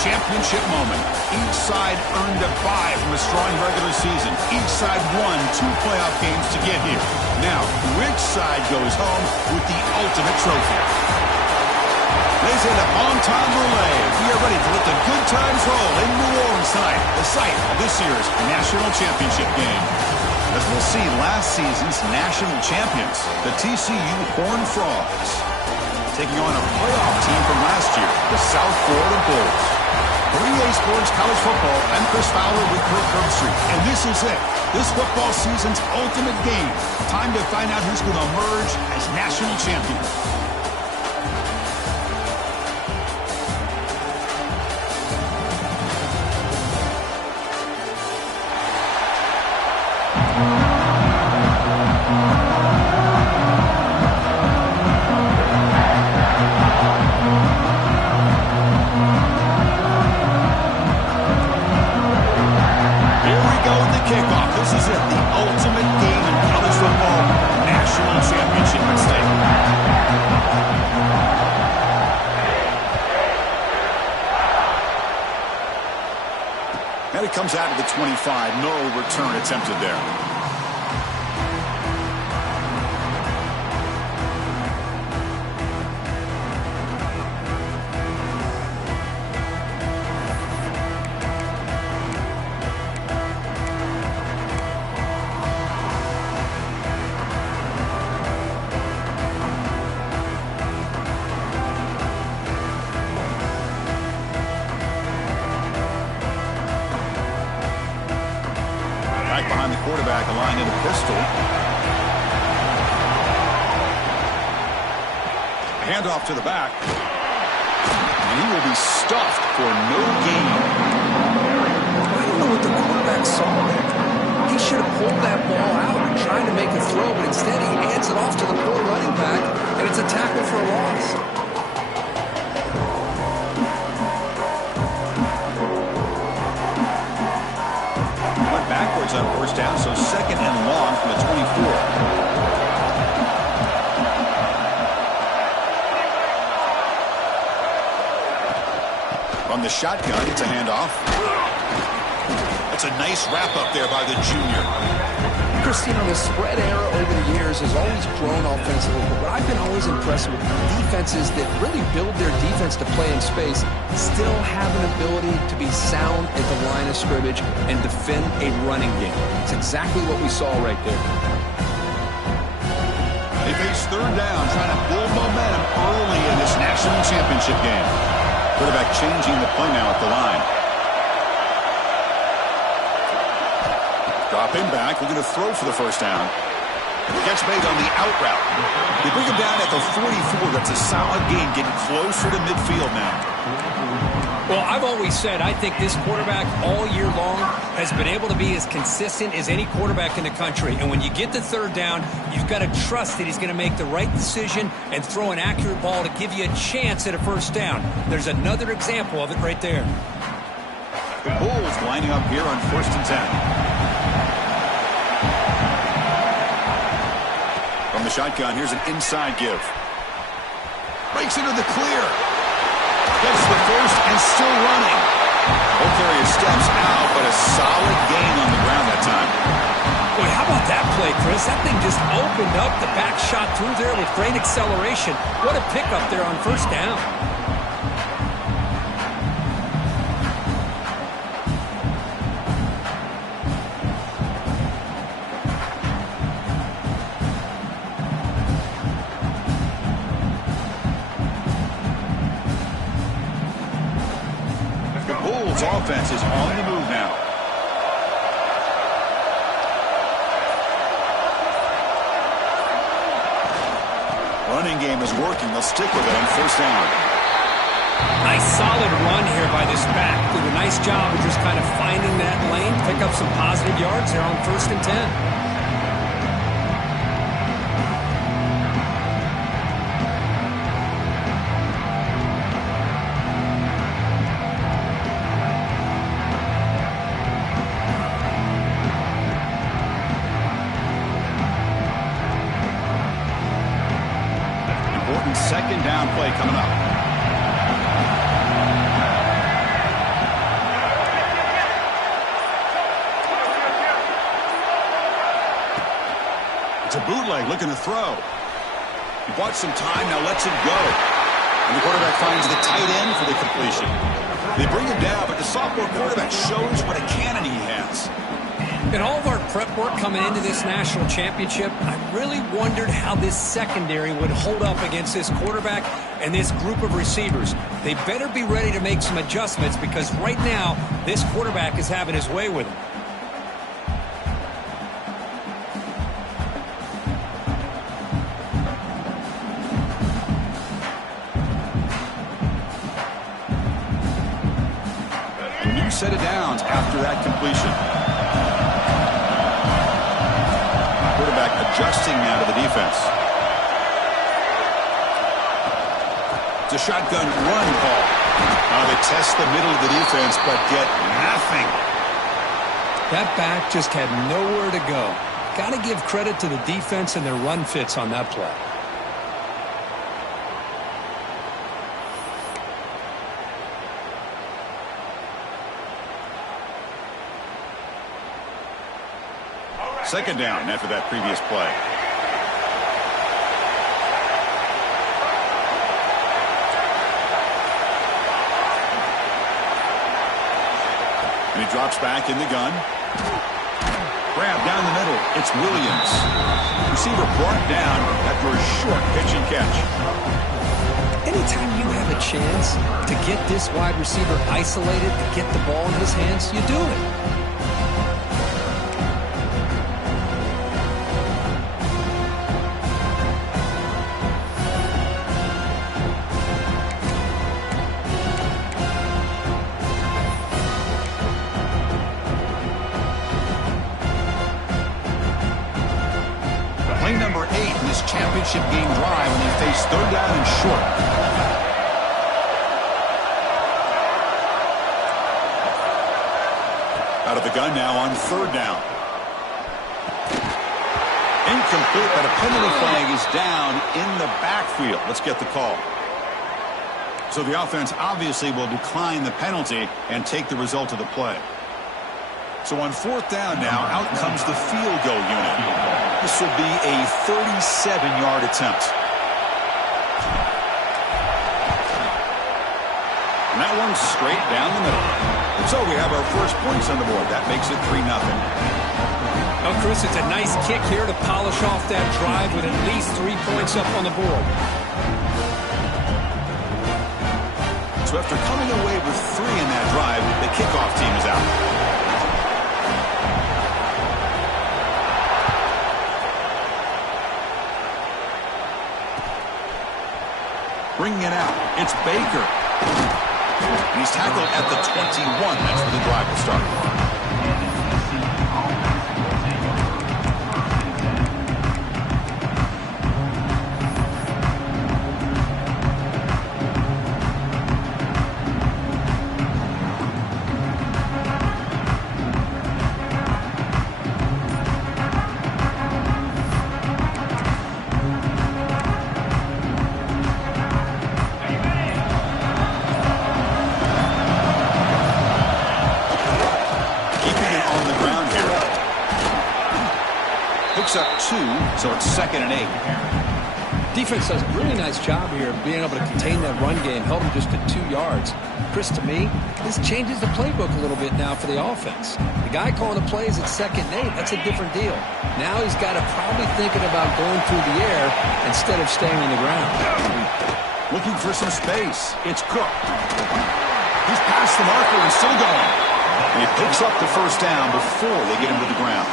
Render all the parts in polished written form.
championship moment. Each side earned a bye from a strong regular season. Each side won 2 playoff games to get here. Now, which side goes home with the ultimate trophy? They say the on-time relay. We are ready to let the good times roll in New Orleans tonight, the site of this year's national championship game. As we'll see, last season's national champions, the TCU Horned Frogs, taking on a playoff team from last year, the South Florida Bulls. For EA Sports College Football, I'm Chris Fowler with Kirk Herbstreit, and this is it. This football season's ultimate game. Time to find out who's going to emerge as national champion. Kickoff. This is it, the ultimate game in college football, national championship at stake. And it comes out of the 25. No return attempted there. Behind the quarterback, aligned in a pistol. Handoff to the back. And he will be stuffed for no gain. I don't know what the quarterback saw there. He should have pulled that ball out and tried to make a throw, but instead he hands it off to the poor running back, and it's a tackle for a loss. Backwards on first down, so second and long from the 24. From the shotgun, it's a handoff. That's a nice wrap up there by the junior. Christine, the spread era over the years has always grown offensively, but I've been always impressed with defenses that really build their defense to play in space, still have an ability to be sound at the line of scrimmage and defend a running game. It's exactly what we saw right there. They face third down, trying to build momentum early in this national championship game. Quarterback changing the play now at the line. Dropping back, looking to throw for the first down. Catch made on the out route. They bring him down at the 44. That's a solid gain, getting closer to midfield now. Well, I've always said I think this quarterback all year long has been able to be as consistent as any quarterback in the country. And when you get the third down, you've got to trust that he's going to make the right decision and throw an accurate ball to give you a chance at a first down. There's another example of it right there. The Bulls lining up here on 1st and 10. From the shotgun, here's an inside give. Breaks into the clear. Gets the first and still running. Both carriers steps out, but a solid gain on the ground that time. Boy, how about that play, Chris? That thing just opened up. The back shot through there with great acceleration. What a pickup there on first down. Offense is on the move now. Running game is working. They'll stick with it on first down. Nice solid run here by this back. Did a nice job of just kind of finding that lane, pick up some positive yards there on 1st and 10. Second down play coming up. a bootleg, looking to throw. He bought some time, now lets it go. And the quarterback finds the tight end for the completion. They bring him down, but the sophomore quarterback shows what a cannon he has. In all of our prep work coming into this national championship, I really wondered how this secondary would hold up against this quarterback and this group of receivers. They better be ready to make some adjustments because right now, this quarterback is having his way with them. A new set of downs after that completion. Quarterback adjusting now to the defense. It's a shotgun run call. They test the middle of the defense, but get nothing. That back just had nowhere to go. Got to give credit to the defense and their run fits on that play. Second down after that previous play. And he drops back in the gun. Grab down the middle. It's Williams. Receiver brought down after a short pitch and catch. Anytime you have a chance to get this wide receiver isolated, to get the ball in his hands, you do it. Number 8 in this championship game drive when they face third down and short. Out of the gun now on third down. Incomplete, but a penalty flag is down in the backfield. Let's get the call. So the offense obviously will decline the penalty and take the result of the play. So on fourth down now, out comes the field goal unit. This will be a 37-yard attempt. And that one's straight down the middle. And so we have our first points on the board. That makes it 3-0. Well, Chris, it's a nice kick here to polish off that drive with at least 3 points up on the board. So after coming away with 3 in that drive, the kickoff team is out. Bringing it out, it's Baker. And he's tackled at the 21. That's where the drive will start. Up 2, so it's 2nd and 8. Defense does a really nice job here of being able to contain that run game, held them just at 2 yards. Chris, to me, this changes the playbook a little bit now for the offense. The guy calling the plays at 2nd and 8, that's a different deal. Now he's got to probably thinking about going through the air instead of staying on the ground. Looking for some space. It's Cook. He's past the marker and still going. And he picks up the first down before they get him to the ground.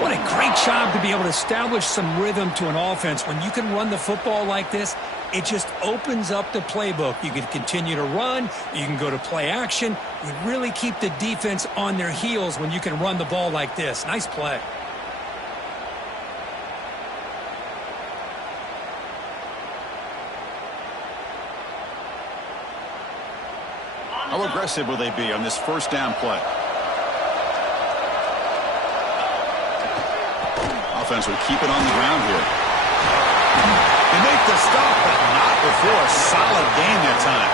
What a great job to be able to establish some rhythm to an offense. When you can run the football like this, it just opens up the playbook. You can continue to run. You can go to play action. You really keep the defense on their heels when you can run the ball like this. Nice play. How aggressive will they be on this first down play? Offense will keep it on the ground here. They make the stop, but not before a solid gain that time.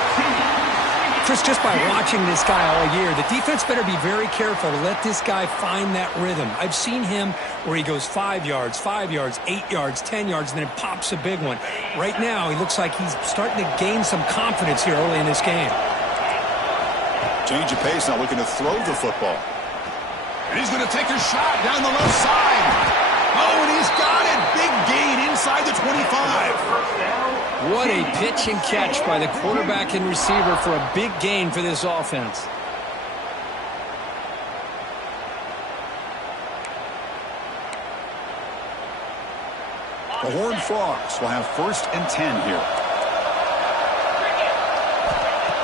Chris, just by watching this guy all year, the defense better be very careful to let this guy find that rhythm. I've seen him where he goes 5 yards, 8 yards, 10 yards, and then it pops a big one. Right now, he looks like he's starting to gain some confidence here early in this game. Change of pace, now looking to throw the football. And he's going to take a shot down the left side. Oh, and he's got it. Big gain inside the 25. What a pitch and catch by the quarterback and receiver for a big gain for this offense. The Horned Frogs will have 1st and 10 here.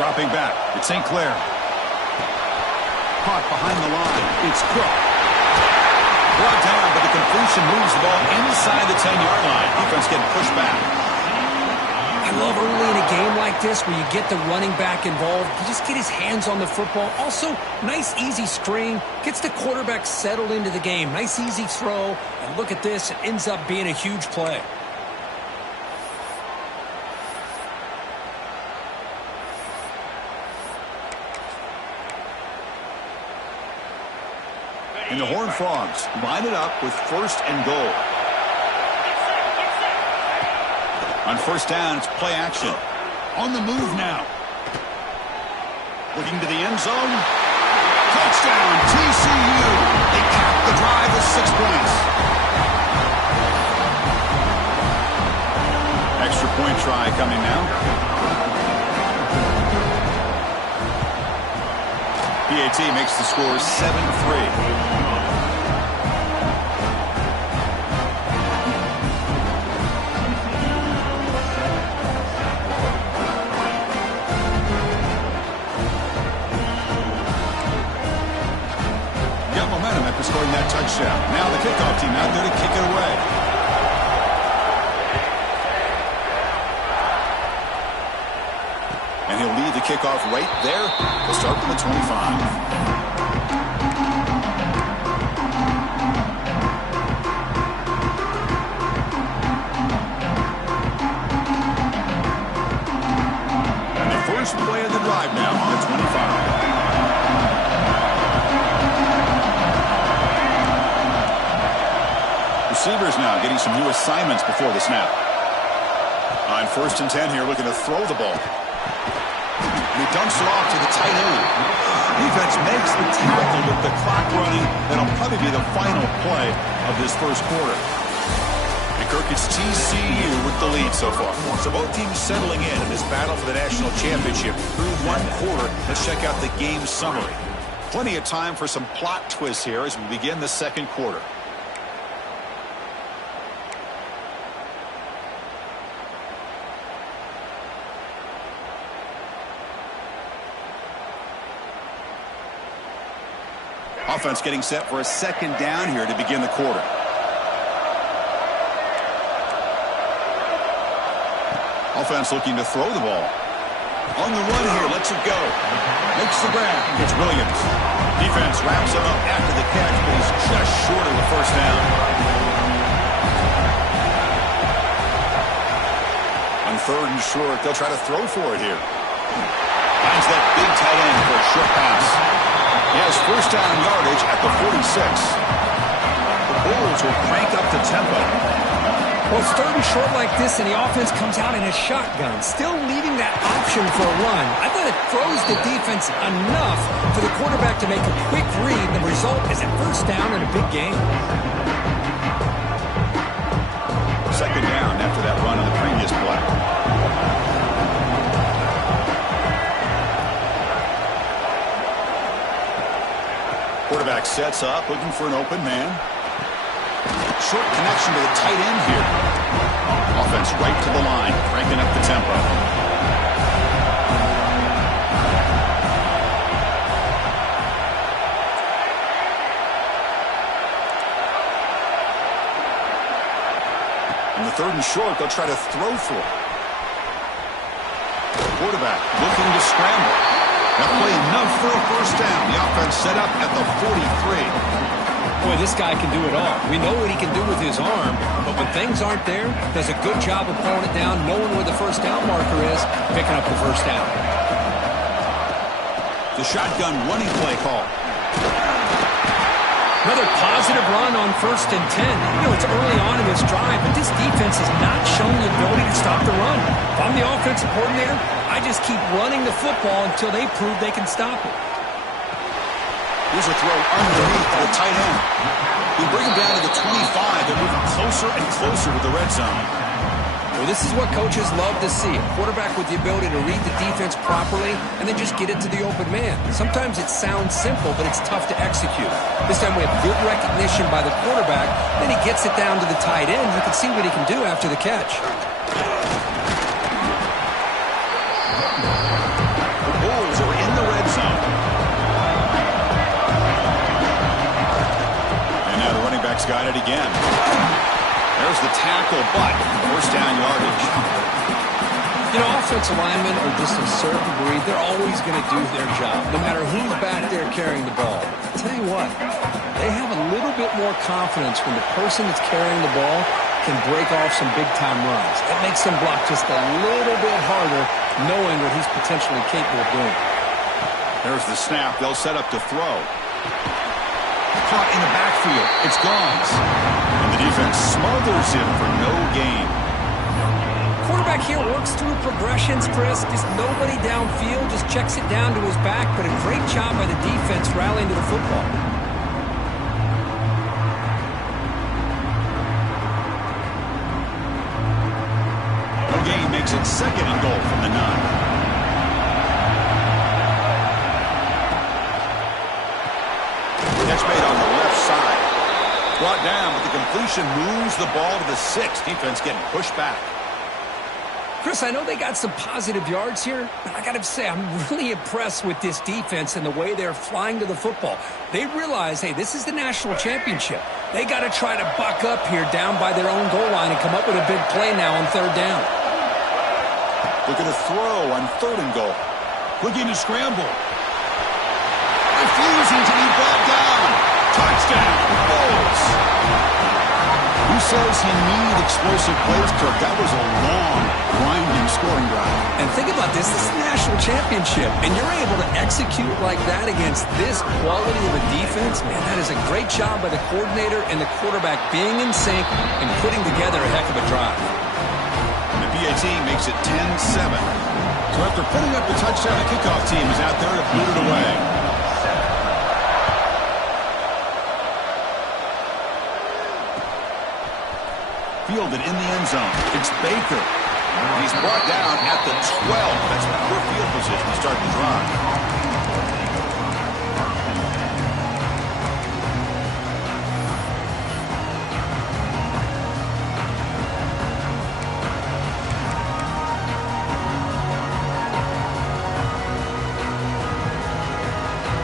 Dropping back, it's St. Clair. Caught behind the line, it's Cook. Brought down, but the completion moves the ball inside the 10-yard line. Defense getting pushed back. I love early in a game like this where you get the running back involved. You just get his hands on the football. Also, nice easy screen. Gets the quarterback settled into the game. Nice easy throw. And look at this. It ends up being a huge play. And the Horned Frogs line it up with 1st and goal. On 1st down, it's play action. On the move now. Looking to the end zone. Touchdown, TCU. They cap the drive with 6 points. Extra point try coming now. PAT makes the score 7-3. Scoring that touchdown. Now the kickoff team out there to kick it away. And he'll lead the kickoff right there. He'll start from the 25. And the first play of the drive now on the 25. Receivers now getting some new assignments before the snap. On 1st and 10 here, looking to throw the ball. And he dumps it off to the tight end. Defense makes the tackle with the clock running. That'll probably be the final play of this first quarter. And Kirk, it's TCU with the lead so far. So both teams settling in this battle for the national championship through 1 quarter. Let's check out the game summary. Plenty of time for some plot twists here as we begin the second quarter. Offense getting set for a 2nd down here to begin the quarter. Offense looking to throw the ball. On the run here, lets it go. Makes the grab. It's Williams. Defense wraps him up after the catch, but he's just short of the 1st down. On 3rd and short, they'll try to throw for it here. Finds that big tight end for a short pass. He has 1st down yardage at the 46. The Bulls will crank up the tempo. Well, it's 3rd and short like this, and the offense comes out in a shotgun, still leaving that option for a run. I thought it throws the defense enough for the quarterback to make a quick read. The result is a 1st down and a big gain. 2nd down after that run on the previous play. Quarterback sets up, looking for an open man. Short connection to the tight end here. Offense right to the line, cranking up the tempo. In the 3rd and short, they'll try to throw for it. Quarterback looking to scramble. That play enough for a 1st down. The offense set up at the 43. Boy, this guy can do it all. We know what he can do with his arm, but when things aren't there, does a good job of pulling it down, knowing where the 1st down marker is, picking up the 1st down. The shotgun running play call. Another positive run on 1st and 10. You know, it's early on in this drive, but this defense has not shown the ability to stop the run. If I'm the offensive coordinator, I just keep running the football until they prove they can stop it. Here's a throw underneath the tight end. We bring him down to the 25. They're moving closer and closer to the red zone. Well, this is what coaches love to see. A quarterback with the ability to read the defense properly and then just get it to the open man. Sometimes it sounds simple, but it's tough to execute. This time we have good recognition by the quarterback. Then he gets it down to the tight end. You can see what he can do after the catch. The Bulls are in the red zone. And now the running back's got it again. There's the tackle, but first down yardage. You know, offensive linemen are just a certain breed. They're always going to do their job, no matter who's back there carrying the ball. I'll tell you what, they have a little bit more confidence when the person that's carrying the ball can break off some big-time runs. It makes them block just a little bit harder, knowing what he's potentially capable of doing. There's the snap. They'll set up to throw. Caught in the backfield. It's Gomes. And the defense smothers him for no gain. Quarterback here works through progressions, Chris. Just nobody downfield, just checks it down to his back. But a great job by the defense rallying to the football. No gain makes it 2nd and goal from the 9. Catch made on the left side. Brought down, but the completion moves the ball to the 6. Defense getting pushed back. Chris, I know they got some positive yards here, but I got to say, I'm really impressed with this defense and the way they're flying to the football. They realize, hey, this is the national championship. They got to try to buck up here down by their own goal line and come up with a big play now on 3rd down. Look at the throw on 3rd and goal. Looking to scramble. Refusing to be brought down. Touchdown, Bulls. Who says he needed explosive plays, Kirk? That was a long, grinding scoring drive. And think about this. This is the national championship, and you're able to execute like that against this quality of a defense. Man, that is a great job by the coordinator and the quarterback being in sync and putting together a heck of a drive. And the PAT makes it 10-7. So after putting up the touchdown, the kickoff team is out there to boot it away. Fielded in the end zone. It's Baker. He's brought down at the 12. That's poor field position to start the drive.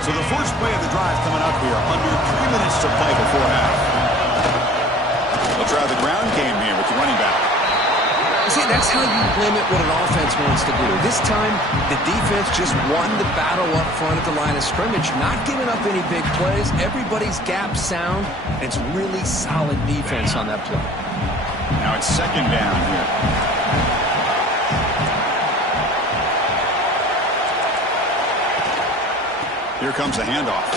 So the first play of the drive coming up here. Under 3 minutes to play before half. They'll try the ground game here with the running back. See, that's how you limit what an offense wants to do. This time, the defense just won the battle up front at the line of scrimmage, not giving up any big plays. Everybody's gap sound. It's really solid defense on that play. Now it's 2nd down here. Here comes a handoff.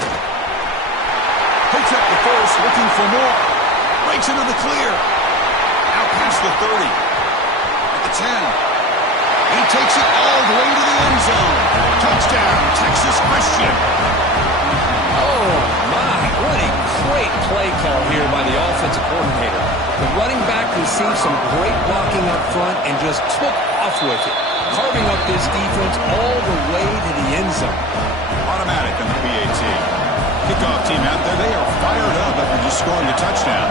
Picks up the first, looking for more. Breaks into the clear. Out past the 30. At the 10. He takes it all the way to the end zone. Touchdown, Texas Christian. Oh, my. What a great play call here by the offensive coordinator. The running back received some great blocking up front and just took off with it, carving up this defense all the way to the end zone. Automatic on the PAT. Kickoff team out there, they are fired up after just scoring a touchdown.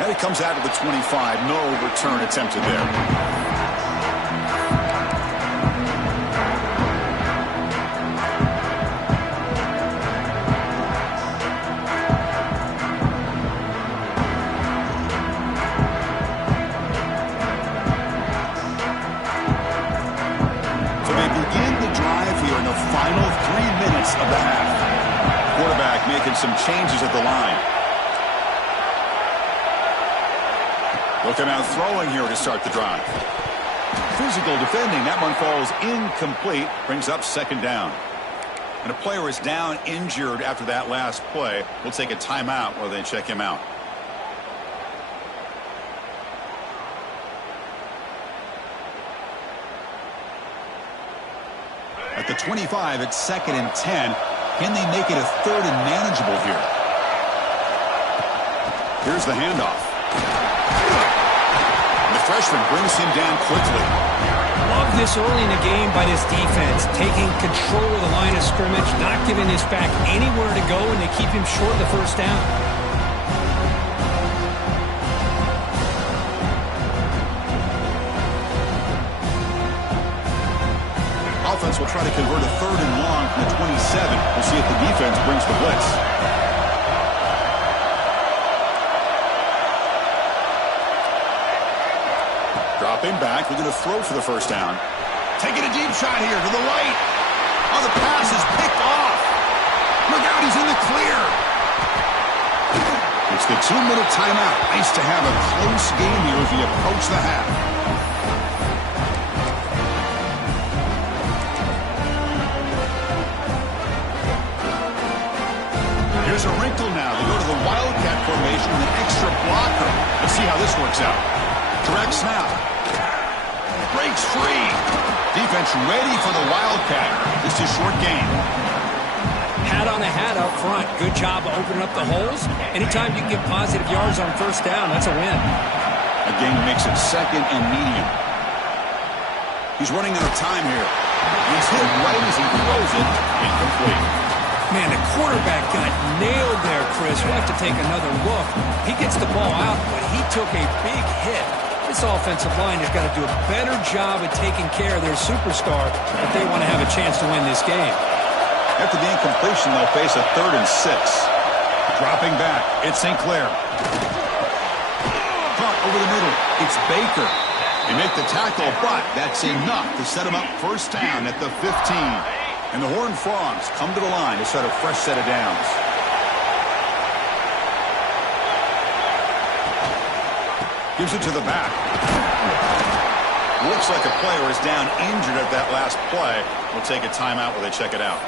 And it comes out of the 25. No return attempted there. So they begin the drive here in the final 3 minutes of the half. Quarterback making some changes at the line. They'll come out throwing here to start the drive. Physical defending. That one falls incomplete. Brings up second down. And a player is down injured after that last play. We'll take a timeout while they check him out. At the 25, it's 2nd and 10. Can they make it a 3rd and manageable here? Here's the handoff. And the freshman brings him down quickly. Love this early in the game by this defense, taking control of the line of scrimmage, not giving this back anywhere to go, and they keep him short of the first down. Offense will try to convert a 3rd and long from the 27. We'll see if the defense brings the blitz. Dropping back, looking to throw for the first down. Taking a deep shot here to the right. Oh, the pass is picked off. Look out, he's in the clear. It's the 2-minute timeout. Nice to have a close game here as we approach the half. Here's a wrinkle now. They go to the Wildcat formation with an extra blocker. Let's see how this works out. Direct snap. Breaks free. Defense ready for the Wildcat. This is short game. Hat on a hat up front. Good job of opening up the holes. Anytime you can get positive yards on first down, that's a win. A gain makes it 2nd and medium. He's running out of time here. He's hit right as he throws it. Incomplete. Man, the quarterback got nailed there, Chris. We'll have to take another look. He gets the ball out, but he took a big hit. This offensive line has got to do a better job of taking care of their superstar if they want to have a chance to win this game. After the incompletion, they'll face a 3rd and 6. Dropping back, it's St. Clair. Punt over the middle, it's Baker. They make the tackle, but that's enough to set him up first down at the 15. And the Horned Frogs come to the line to set a fresh set of downs. Gives it to the back. Looks like a player is down injured at that last play. We'll take a timeout while they check it out.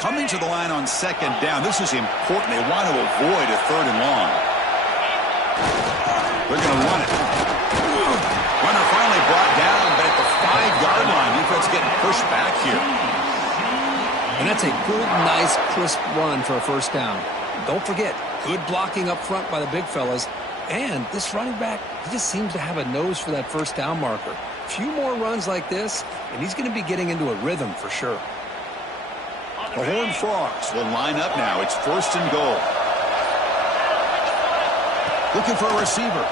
Coming to the line on 2nd down. This is important. They want to avoid a 3rd and long. They're going to run it. Runner finally brought down, but at the 5-yard line, defense getting pushed back here. And that's a good, nice, crisp run for a first down. Don't forget, good blocking up front by the big fellas. And this running back, he just seems to have a nose for that first down marker. A few more runs like this, and he's going to be getting into a rhythm for sure. The Horned Frogs will line up now. It's 1st and goal. Looking for a receiver.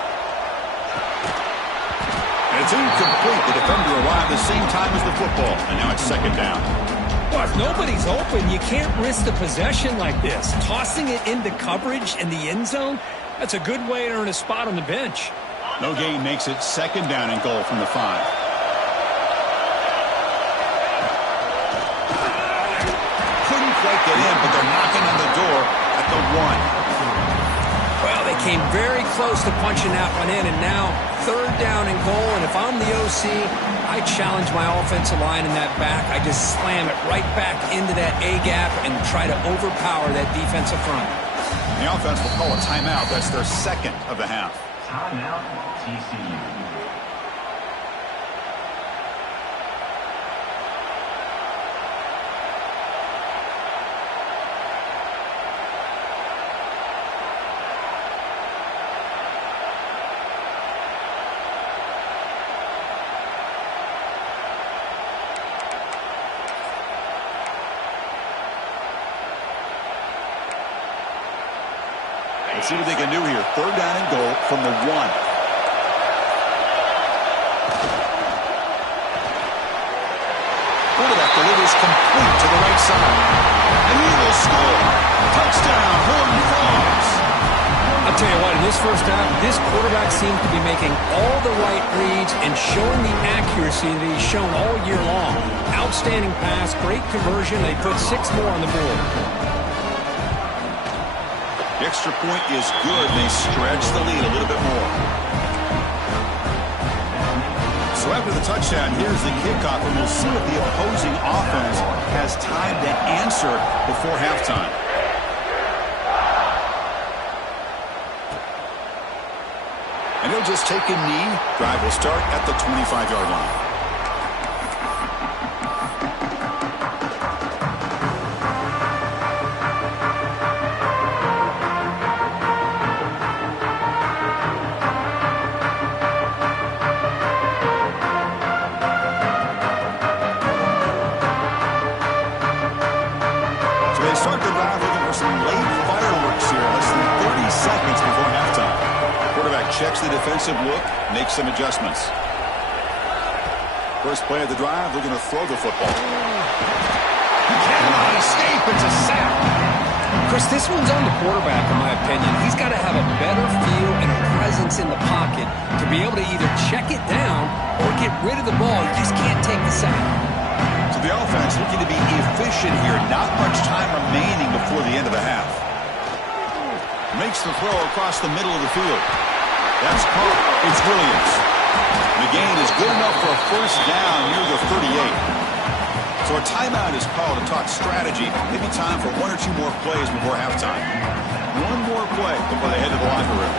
And it's incomplete. The defender arrived the same time as the football. And now it's 2nd down. Well, if nobody's open, you can't risk the possession like this. Tossing it into coverage in the end zone, that's a good way to earn a spot on the bench. No gain makes it 2nd down and goal from the 5. Quite get in, but they're knocking on the door at the 1. Well, they came very close to punching that one in, and now 3rd down and goal. And if I'm the OC, I challenge my offensive line in that back. I just slam it right back into that A-gap and try to overpower that defensive front. The offense will call a timeout. That's their 2nd of the half. Timeout, TCU. Let's see what they can do here. 3rd down and goal from the 1. Quarterback delivers complete to the right side. And he will score. Touchdown, Horned Frogs. I'll tell you what, in this first half, this quarterback seems to be making all the right reads and showing the accuracy that he's shown all year long. Outstanding pass, great conversion. They put 6 more on the board. The extra point is good, and they stretch the lead a little bit more. So after the touchdown, here's the kickoff, and we'll see what the opposing offense has time to answer before halftime. And he'll just take a knee. Drive will start at the 25-yard line. Start the drive looking for some late fireworks here. Less than 30 seconds before halftime. Quarterback checks the defensive look, makes some adjustments. First play of the drive, looking to throw the football. He cannot escape. It's a sack. Chris, this one's on the quarterback, in my opinion. He's got to have a better feel and a presence in the pocket to be able to either check it down or get rid of the ball. You just can't take the sack. The offense looking to be efficient here. Not much time remaining before the end of the half. Makes the throw across the middle of the field. That's caught. It's Williams. The gain is good enough for a first down near the 38. So a timeout is called to talk strategy. Maybe time for 1 or 2 more plays before halftime. One more play before they head to the locker room.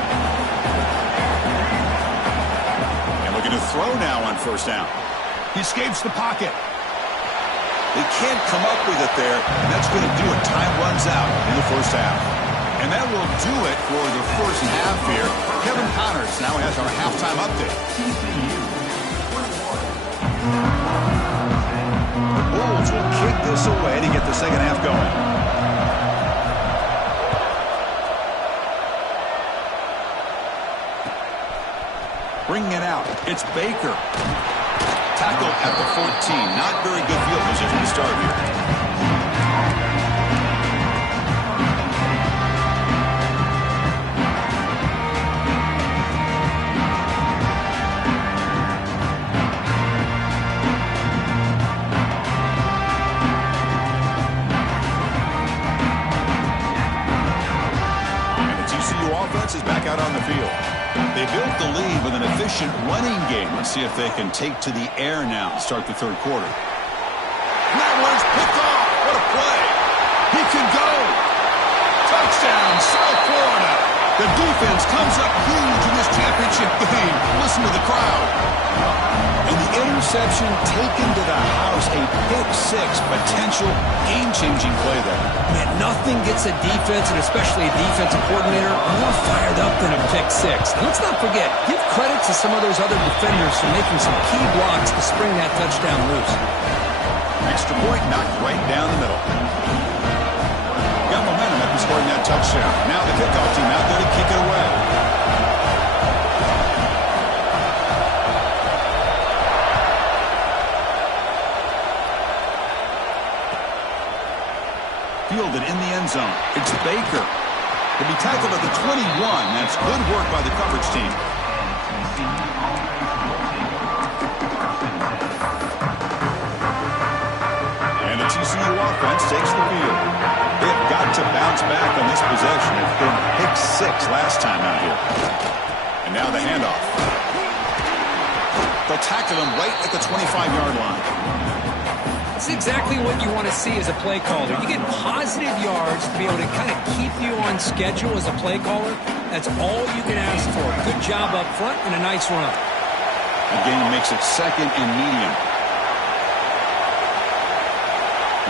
And looking to throw now on first down. He escapes the pocket. They can't come up with it there, and that's going to do it. Time runs out in the first half. And that will do it for the first half here. Kevin Connors now has our halftime update. The Bulls will kick this away to get the second half going. Bringing it out, it's Baker. Tackle at the 14. Not very good field position to start here. And the TCU offense is back out on the field. They built the lead with an efficient running game. Let's see if they can take to the air now to start the third quarter. And that one's picked off. What a play. He can go. Touchdown, South Florida. The defense comes up huge in this championship game. Listen to the crowd. And the interception taken to the house. A pick-6 potential game-changing play there. Man, nothing gets a defense, and especially a defensive coordinator, more fired up than a pick-6. And let's not forget, give credit to some of those other defenders for making some key blocks to spring that touchdown loose. Extra point knocked right down the middle. Got momentum after scoring that touchdown. Now the kickoff team out there to kick it away. Fielded in the end zone. It's Baker. He'll be tackled at the 21. That's good work by the coverage team. And the TCU offense takes the field. They've got to bounce back on this possession. It's been pick-6 last time out here. And now the handoff. They'll tackle him right at the 25-yard line. That's exactly what you want to see as a play caller. You get positive yards to be able to kind of keep you on schedule as a play caller. That's all you can ask for. Good job up front and a nice run. Again, makes it second and medium.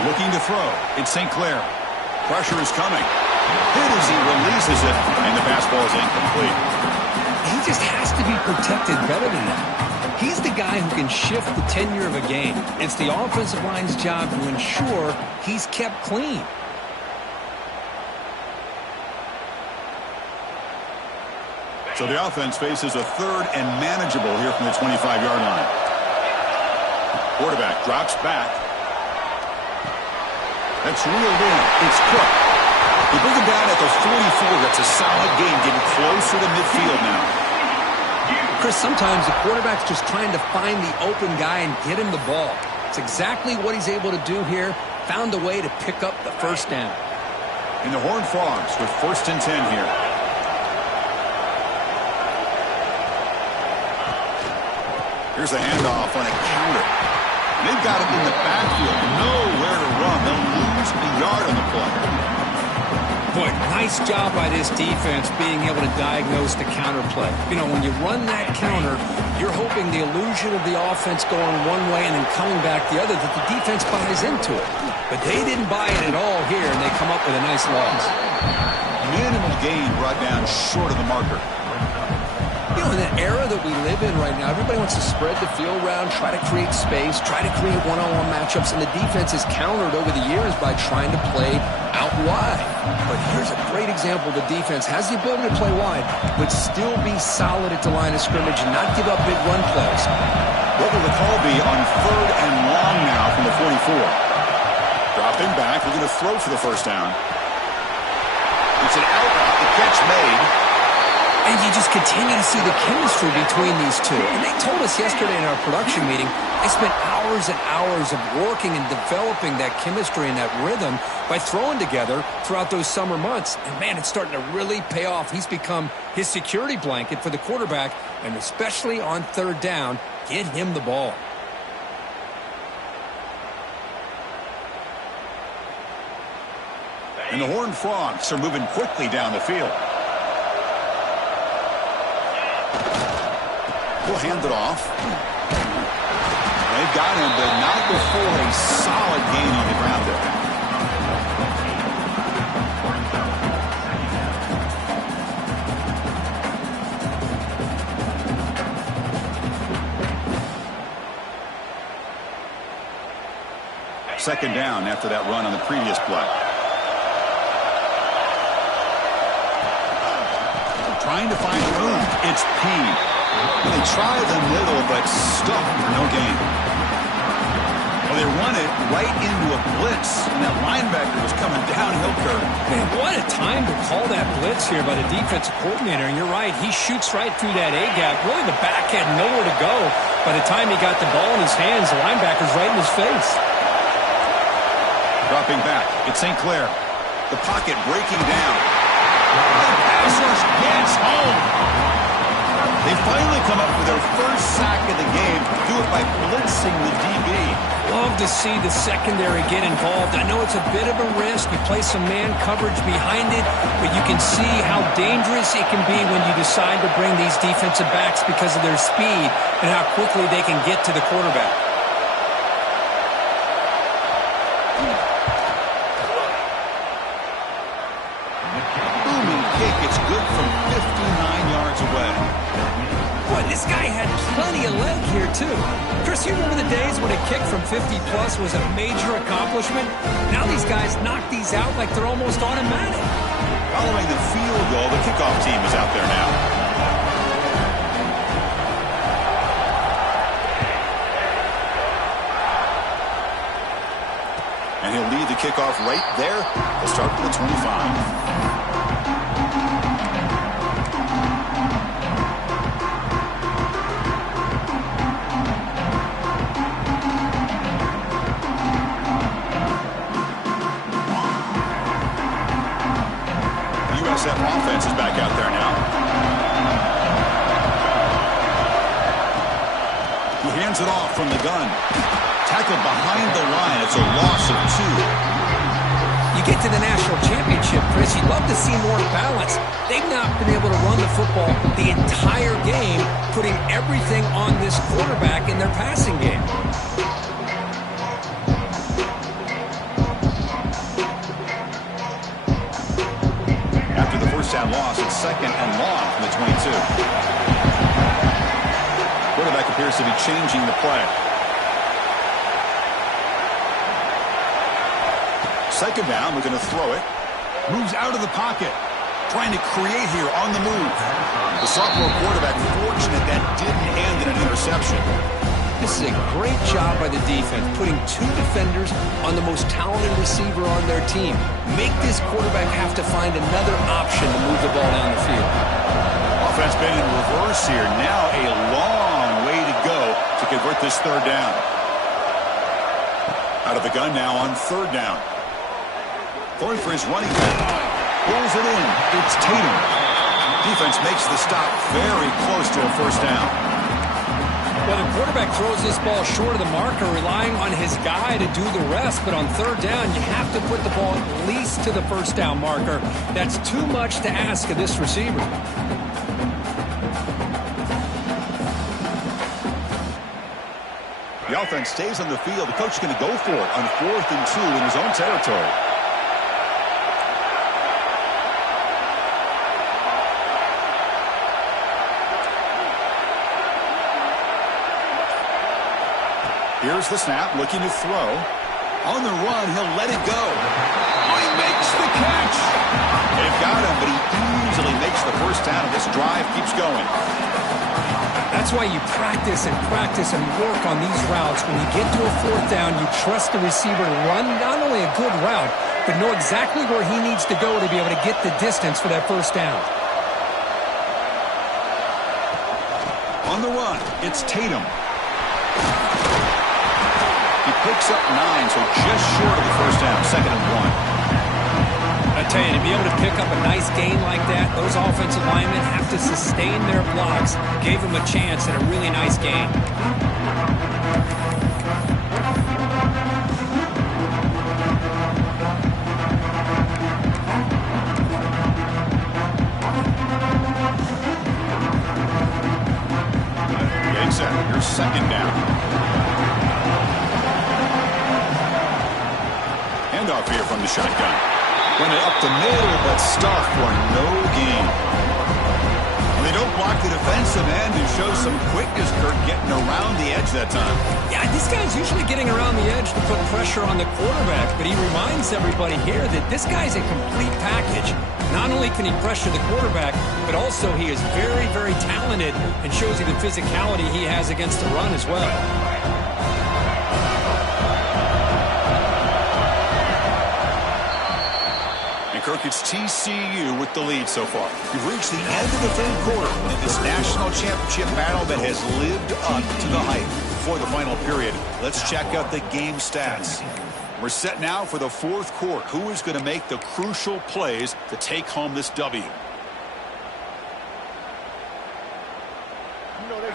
Looking to throw. It's St. Clair. Pressure is coming. Hit as he releases it, and the pass ball is incomplete. He just has to be protected better than that. He's the guy who can shift the tenure of a game. It's the offensive line's job to ensure he's kept clean. So the offense faces a third and manageable here from the 25-yard line. Quarterback drops back. That's reeled in. It's Cook. They bring him down at the 44. That's a solid gain, getting closer to midfield now. Chris, sometimes the quarterback's just trying to find the open guy and get him the ball. It's exactly what he's able to do here. Found a way to pick up the first down. And the Horned Frogs with 1st and 10 here. Here's a handoff on a counter. They've got him in the backfield. Nowhere to run. They'll lose a yard on the play. Boy, nice job by this defense being able to diagnose the counter play. You know, when you run that counter, you're hoping the illusion of the offense going one way and then coming back the other, that the defense buys into it. But they didn't buy it at all here, and they come up with a nice loss. Minimal gain brought down short of the marker. You know, in the era that we live in right now, everybody wants to spread the field around, try to create space, try to create one-on-one matchups, and the defense is countered over the years by trying to play out wide. But here's a great example. The defense has the ability to play wide, but still be solid at the line of scrimmage and not give up big run plays. What will the call be on 3rd and long now from the 44? Dropping back, we're going to throw for the first down. It's an out route, the catch made. And you just continue to see the chemistry between these two. And they told us yesterday in our production meeting, they spent hours and hours of working and developing that chemistry and that rhythm by throwing together throughout those summer months. And, man, it's starting to really pay off. He's become his security blanket for the quarterback, and especially on 3rd down, get him the ball. And the Horned Frogs are moving quickly down the field. We'll hand it off. They've got him, but not before a solid gain on the ground there. Second down after that run on the previous play. Trying to find room. It's P. They try the middle, but stuck for no gain. Well, they run it right into a blitz, and that linebacker was coming downhill curve. Man, what a time to call that blitz here by the defensive coordinator. And you're right, he shoots right through that A-gap. Really, the back had nowhere to go. By the time he got the ball in his hands, the linebacker's right in his face. Dropping back, it's St. Clair. The pocket breaking down. The pass rush gets home. They finally come up with their first sack of the game. Do it by blitzing the DB. Love to see the secondary get involved. I know it's a bit of a risk. You play some man coverage behind it, but you can see how dangerous it can be when you decide to bring these defensive backs because of their speed and how quickly they can get to the quarterback. Booming kick. It's good from 59 yards away. Boy, this guy had plenty of leg here, too. Chris, you remember the days when a kick from 50-plus was a major accomplishment? Now these guys knock these out like they're almost automatic. Following the field goal, the kickoff team is out there now. And he'll lead the kickoff right there. They'll start at the 25. Offense is back out there now. He hands it off from the gun. Tackled behind the line. It's a loss of 2. You get to the national championship, Chris, you'd love to see more balance. They've not been able to run the football the entire game, putting everything on this quarterback in their passing game. Down loss at 2nd and long from the 22. Quarterback appears to be changing the play. 2nd down, we're going to throw it. Moves out of the pocket. Trying to create here on the move. The sophomore quarterback fortunate that didn't end in an interception. This is a great job by the defense, putting two defenders on the most talented receiver on their team. Make this quarterback have to find another option to move the ball down the field. Offense been in reverse here. Now a long way to go to convert this third down. Out of the gun now on third down. Throwing for his running back. Pulls it in. It's Tatum. Defense makes the stop very close to a first down. Well, the quarterback throws this ball short of the marker, relying on his guy to do the rest. But on third down, you have to put the ball at least to the first down marker. That's too much to ask of this receiver. The offense stays on the field. The coach is going to go for it on 4th and 2 in his own territory. Here's the snap, looking to throw. On the run, he'll let it go. Oh, he makes the catch. They've got him, but he easily makes the first down, and this drive keeps going. That's why you practice and work on these routes. When you get to a fourth down, you trust the receiver to run not only a good route, but know exactly where he needs to go to be able to get the distance for that first down. On the run, it's Tatum. He picks up 9, so just short of the first down, 2nd and 1. I tell you, to be able to pick up a nice gain like that, those offensive linemen have to sustain their blocks. Gave him a chance at a really nice gain. Getting set. Here's 2nd down. Handoff here from the shotgun. Run it up the middle, but stuffed for no gain. And they don't block the defensive end and show some quickness, Kirk, getting around the edge that time. Yeah, this guy's usually getting around the edge to put pressure on the quarterback, but he reminds everybody here that this guy's a complete package. Not only can he pressure the quarterback, but also he is very, very talented and shows you the physicality he has against the run as well. Kirk, it's TCU with the lead so far. We've reached the end of the third quarter in this national championship battle that has lived up to the hype. Before the final period, let's check out the game stats. We're set now for the fourth quarter. Who is going to make the crucial plays to take home this W?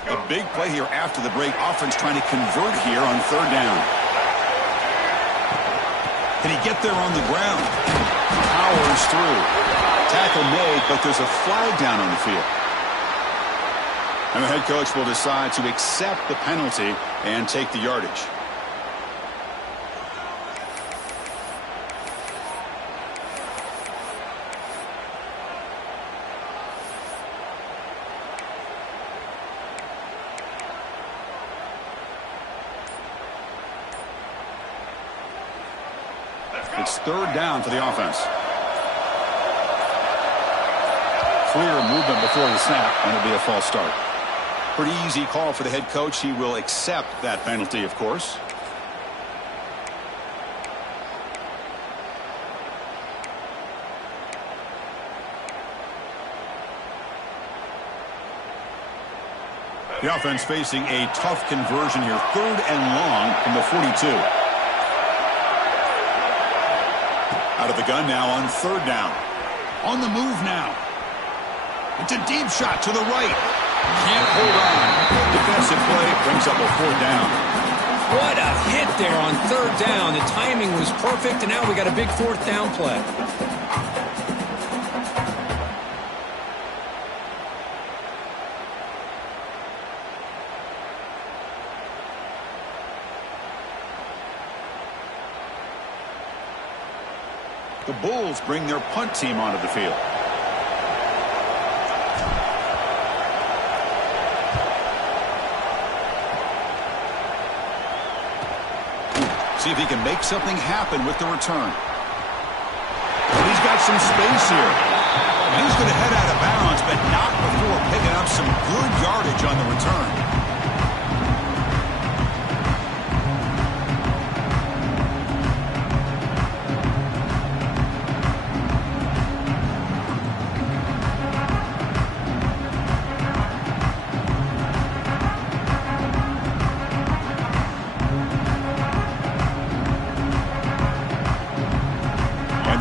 A big play here after the break. Offense trying to convert here on third down. Can he get there on the ground? Powers through. Tackle made, but there's a flag down on the field. And the head coach will decide to accept the penalty and take the yardage. It's third down for the offense. Clear movement before the snap, and it'll be a false start. Pretty easy call for the head coach. He will accept that penalty, of course. The offense facing a tough conversion here. 3rd and long from the 42. Out of the gun now on third down. On the move now. It's a deep shot to the right. Can't hold on. Defensive play brings up a 4th down. What a hit there on third down. The timing was perfect, and now we got a big 4th down play. The Bulls bring their punt team onto the field. See if he can make something happen with the return. And he's got some space here. And he's going to head out of bounds, but not before picking up some good yardage on the return.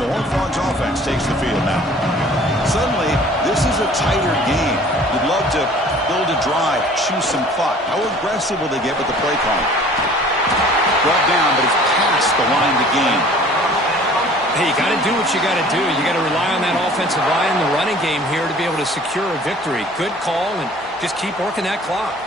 the Horned Frogs offense takes the field now. Suddenly, this is a tighter game. You'd love to build a drive, choose some clock. How aggressive will they get with the play call? Brought down, but it's past the line to gain. Hey, you got to do what you got to do. You got to rely on that offensive line and the running game here to be able to secure a victory. Good call, and just keep working that clock.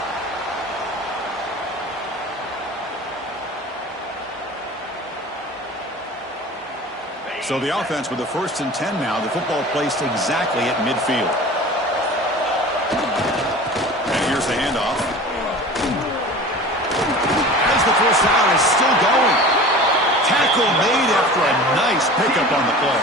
So the offense with the 1st and 10 now. The football placed exactly at midfield. And here's the handoff. As the first down is still going. Tackle made after a nice pickup on the play.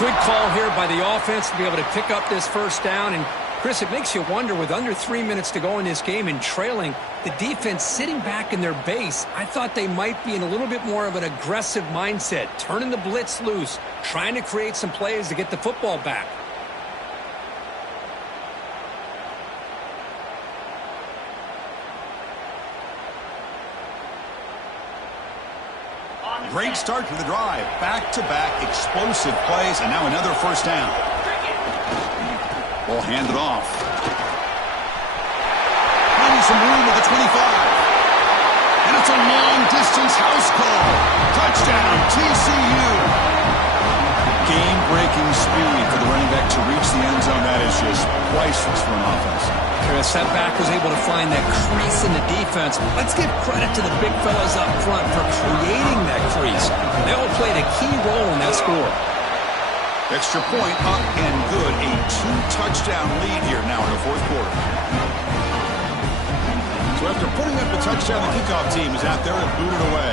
Good call here by the offense to be able to pick up this first down. And, Chris, it makes you wonder, with under 3 minutes to go in this game and trailing, the defense sitting back in their base, I thought they might be in a little bit more of an aggressive mindset, turning the blitz loose, trying to create some plays to get the football back. Great start to the drive. Back-to-back explosive plays, and now another first down. Ball handed off. Finding some room at the 25. And it's a long-distance house call. Touchdown, TCU. Game-breaking speed for the running back to reach the end zone. That is just priceless for an offense. Chris, that back was able to find that crease in the defense. Let's give credit to the big fellas up front for creating that crease. They all played a key role in that score. Extra point up and good. A 2-touchdown lead here now in the 4th quarter. So after putting up a touchdown, the kickoff team is out there and booted away.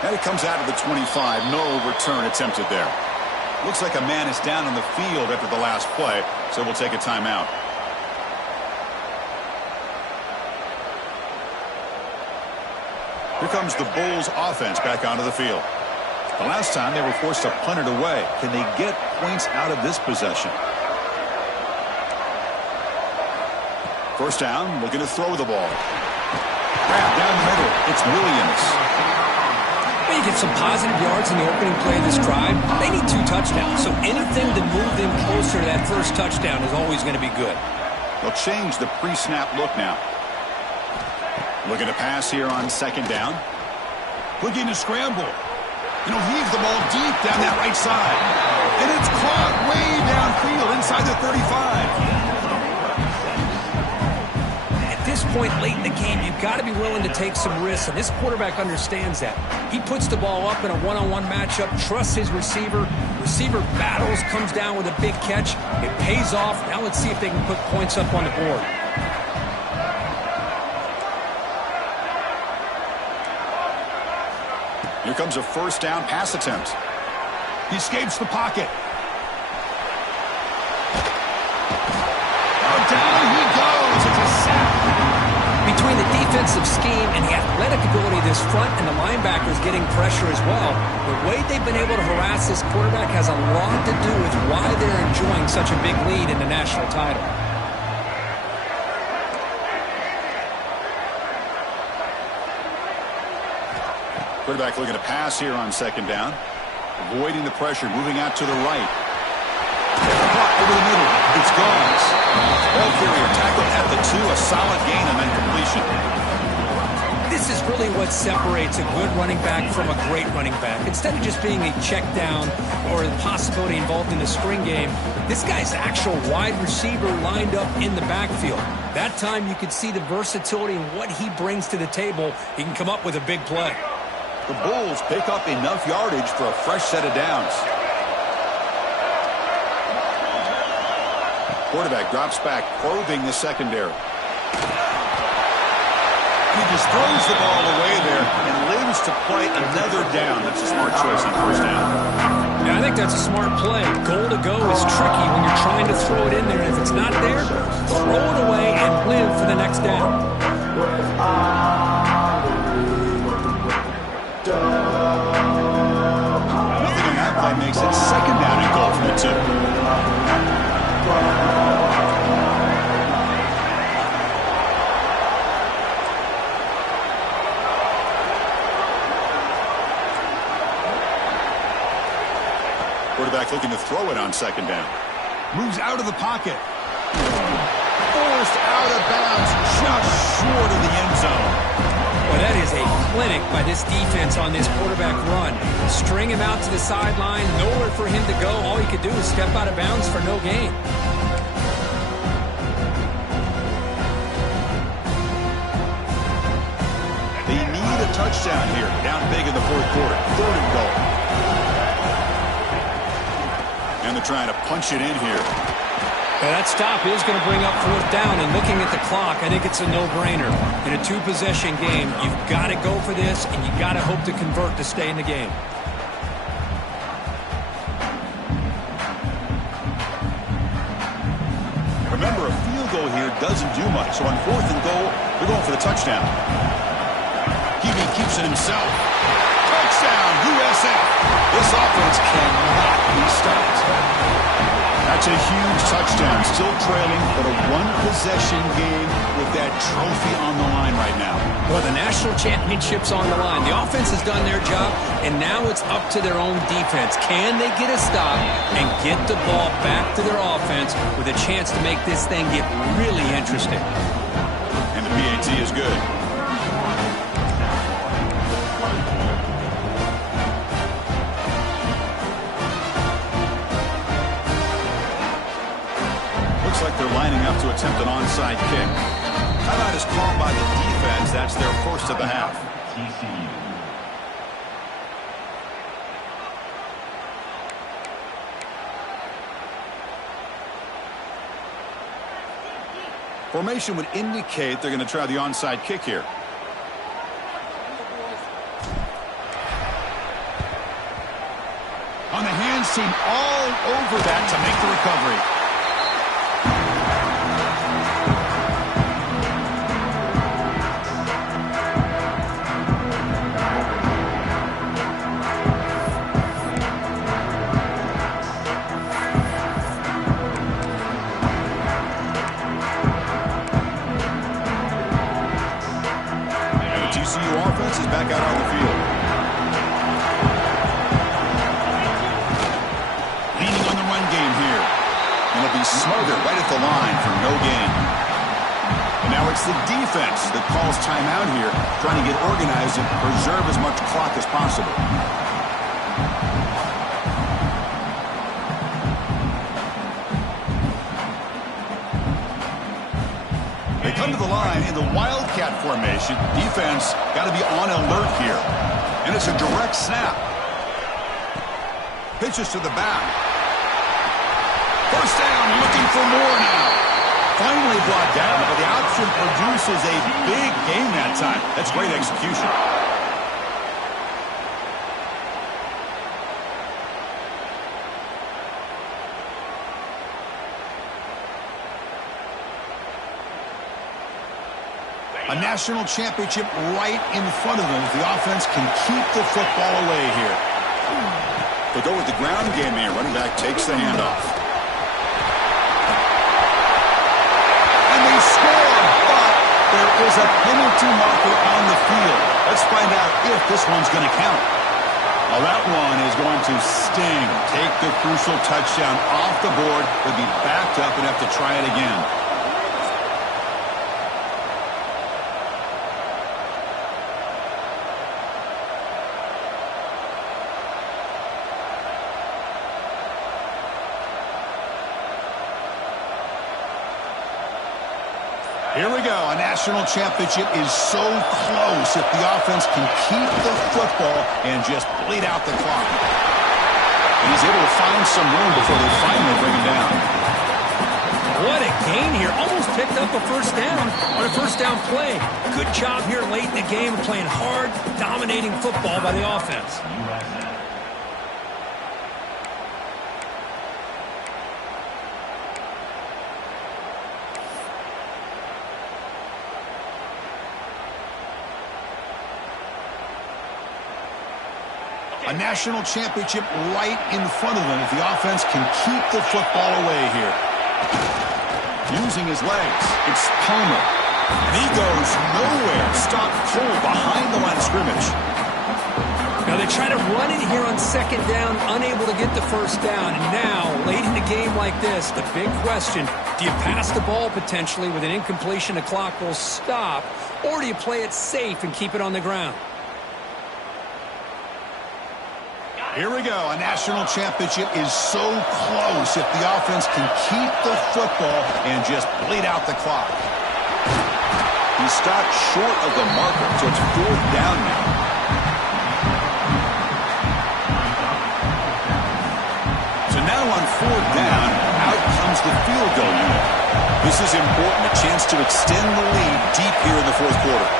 And it comes out of the 25. No return attempted there. Looks like a man is down on the field after the last play, so we'll take a timeout. Here comes the Bulls offense back onto the field. The last time they were forced to punt it away. Can they get points out of this possession? First down, looking to throw the ball. Grab down the middle. It's Williams. Well, you get some positive yards in the opening play of this drive. They need 2 touchdowns, so anything to move them closer to that first touchdown is always going to be good. They'll change the pre-snap look now. Looking to pass here on 2nd down. Looking to scramble. And he'll heave the ball deep down that right side. And it's caught way downfield inside the 35. At this point late in the game, you've got to be willing to take some risks, and this quarterback understands that. He puts the ball up in a one-on-one matchup, trusts his receiver. Receiver battles, comes down with a big catch. It pays off. Now let's see if they can put points up on the board. Here comes a first down pass attempt. He escapes the pocket. Oh, down he goes. It's a sack. Between the defensive scheme and the athletic ability of this front and the linebackers getting pressure as well, the way they've been able to harass this quarterback has a lot to do with why they're enjoying such a big lead in the national title. Quarterback looking to pass here on 2nd down. Avoiding the pressure, moving out to the right. Caught over the middle. It's gone. Ball carrier tackled at the 2. A solid gain and then completion. This is really what separates a good running back from a great running back. Instead of just being a check down or the possibility involved in a screen game, this guy's actual wide receiver lined up in the backfield. That time you could see the versatility and what he brings to the table. He can come up with a big play. The Bulls pick up enough yardage for a fresh set of downs. Quarterback drops back, probing the secondary. He just throws the ball away there and lives to play another down. That's a smart choice on first down. Yeah, I think that's a smart play. Goal to go is tricky when you're trying to throw it in there. And if it's not there, throw it away and live for the next down. Nothing on that play makes it 2nd down and goal from the 2. quarterback looking to throw it on second down. Moves out of the pocket. Forced out of bounds, just short of the end zone. Well, that is a clinic by this defense on this quarterback run. String him out to the sideline, nowhere for him to go. All he could do is step out of bounds for no gain. They need a touchdown here. Down big in the fourth quarter. 3rd and goal. And they're trying to punch it in here. Well, that stop is going to bring up 4th down, and looking at the clock, I think it's a no-brainer. In a 2-possession game, you've got to go for this, and you've got to hope to convert to stay in the game. Remember, a field goal here doesn't do much, so on 4th and goal, they're going for the touchdown. Hebe keeps it himself. Touchdown, USF. This offense cannot be stopped. That's a huge touchdown. Still trailing, but a 1-possession game with that trophy on the line right now. Well, the national championship's on the line. The offense has done their job, and now it's up to their own defense. Can they get a stop and get the ball back to their offense with a chance to make this thing get really interesting? And the PAT is good. Looks like they're lining up to attempt an onside kick. Timeout is called by the defense. That's their first of the half. TCU. Formation would indicate they're going to try the onside kick here. On the hands team all over that to make the recovery. TCU offense is back out on the field. Leaning on the run game here. And it'll be smothered right at the line for no gain. And now it's the defense that calls timeout here, trying to get organized and preserve as much clock as possible. They come to the line in the Wildcat formation. Defense got to be on alert here. And it's a direct snap. Pitches to the back. First down, looking for more now. Finally brought down, but the option produces a big gain that time. That's great execution. A national championship right in front of them if the offense can keep the football away here. They'll go with the ground game here. Running back takes the handoff. And they score, but there is a penalty marker on the field. Let's find out if this one's going to count. Well, that one is going to sting. Take the crucial touchdown off the board. They'll be backed up and have to try it again. Here we go. A national championship is so close if the offense can keep the football and just bleed out the clock. And he's able to find some room before they finally bring him down. What a gain here. Almost picked up a first down on a first down play. Good job here late in the game, playing hard, dominating football by the offense. A national championship right in front of them if the offense can keep the football away here. Using his legs, it's Palmer. And he goes nowhere. Stopped cold behind the line of scrimmage. Now they try to run it here on second down, unable to get the first down. And now, late in a game like this, the big question, do you pass the ball potentially with an incompletion, the clock will stop, or do you play it safe and keep it on the ground? Here we go. A national championship is so close if the offense can keep the football and just bleed out the clock. He stopped short of the marker, so it's fourth down now. So now on fourth down, out comes the field goal unit. This is important, a chance to extend the lead deep here in the fourth quarter.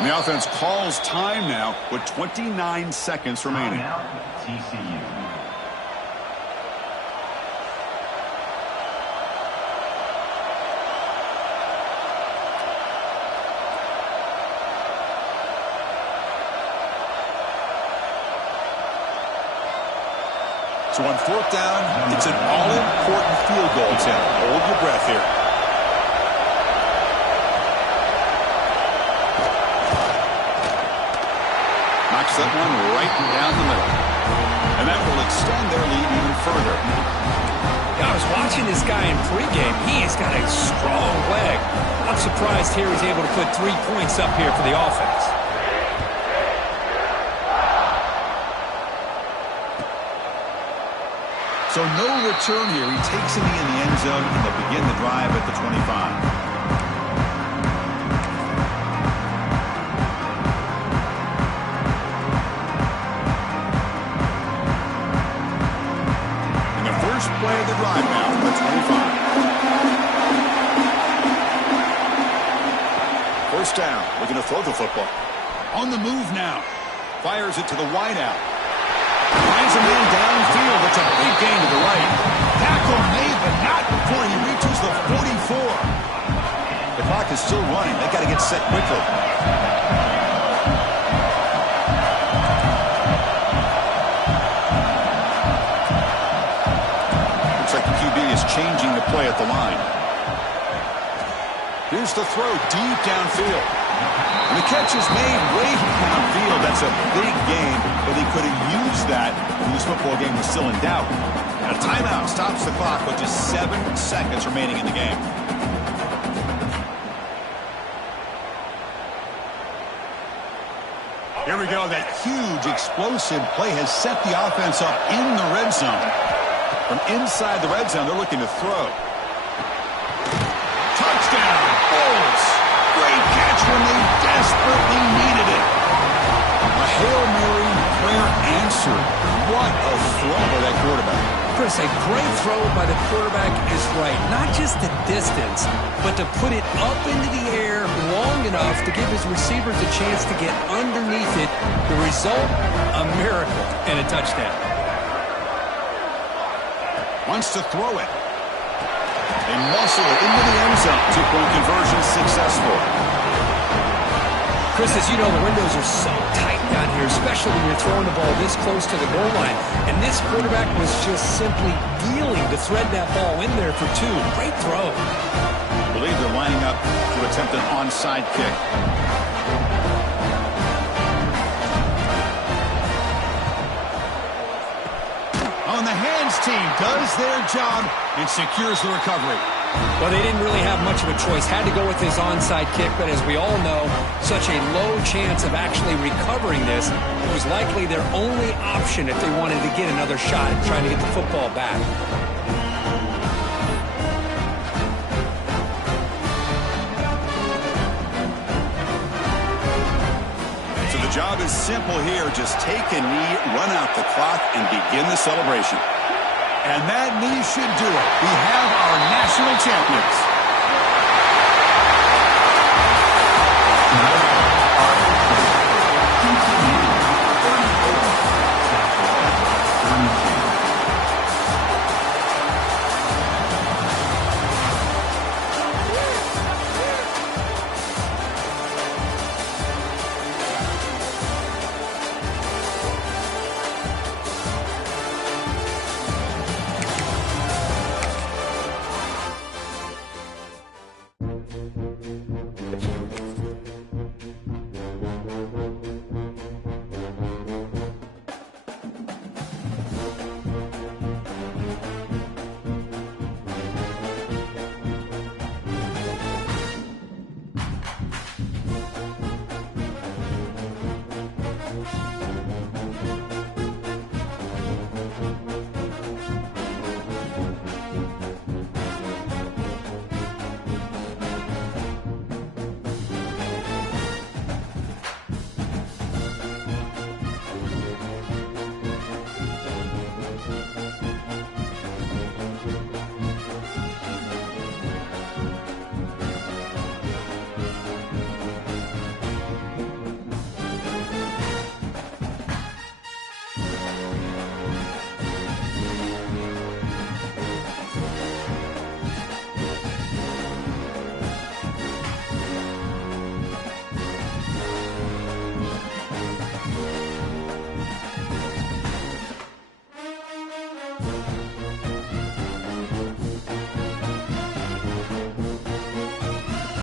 And the offense calls time now with 29 seconds remaining. Now, TCU. So on fourth down, it's an all-important field goal attempt. Hold your breath here. Knocks that one right down the middle. And that will extend their lead even further. I was watching this guy in pregame. He has got a strong leg. I'm surprised here he's able to put 3 points up here for the offense. So no return here. He takes it in the end zone, and they'll begin the drive at the 25. Play of the drive now from the 25. First down, looking to throw the football. On the move now. Fires it to the wideout. Finds a man downfield. It's a big gain to the right. Tackle made, but not before he reaches the 44. The clock is still running. They got to get set quickly. Changing the play at the line. Here's the throw deep downfield. And the catch is made way downfield. That's a big gain, but he could have used that when this football game was still in doubt. And a timeout stops the clock with just 7 seconds remaining in the game. Here we go. That huge explosive play has set the offense up in the red zone. From inside the red zone, they're looking to throw. Touchdown, Bulls. Great catch when they desperately needed it. A Hail Mary prayer answered. What a throw by that quarterback. Chris, a great throw by the quarterback is right. Not just the distance, but to put it up into the air long enough to give his receivers a chance to get underneath it. The result, a miracle and a touchdown. Wants to throw it. They muscle it into the end zone. 2-point conversion successful. Chris, as you know, the windows are so tight down here, especially when you're throwing the ball this close to the goal line. And this quarterback was just simply dealing to thread that ball in there for 2. Great throw. I believe they're lining up to attempt an onside kick. On the hands team does their job and secures the recovery. Well, they didn't really have much of a choice. Had to go with this onside kick, but as we all know, such a low chance of actually recovering this. It was likely their only option if they wanted to get another shot at trying to get the football back. So the job is simple here. Just take a knee, run out the clock, and begin the celebration. And that knee should do it. We have our national champions. TCU 38, it.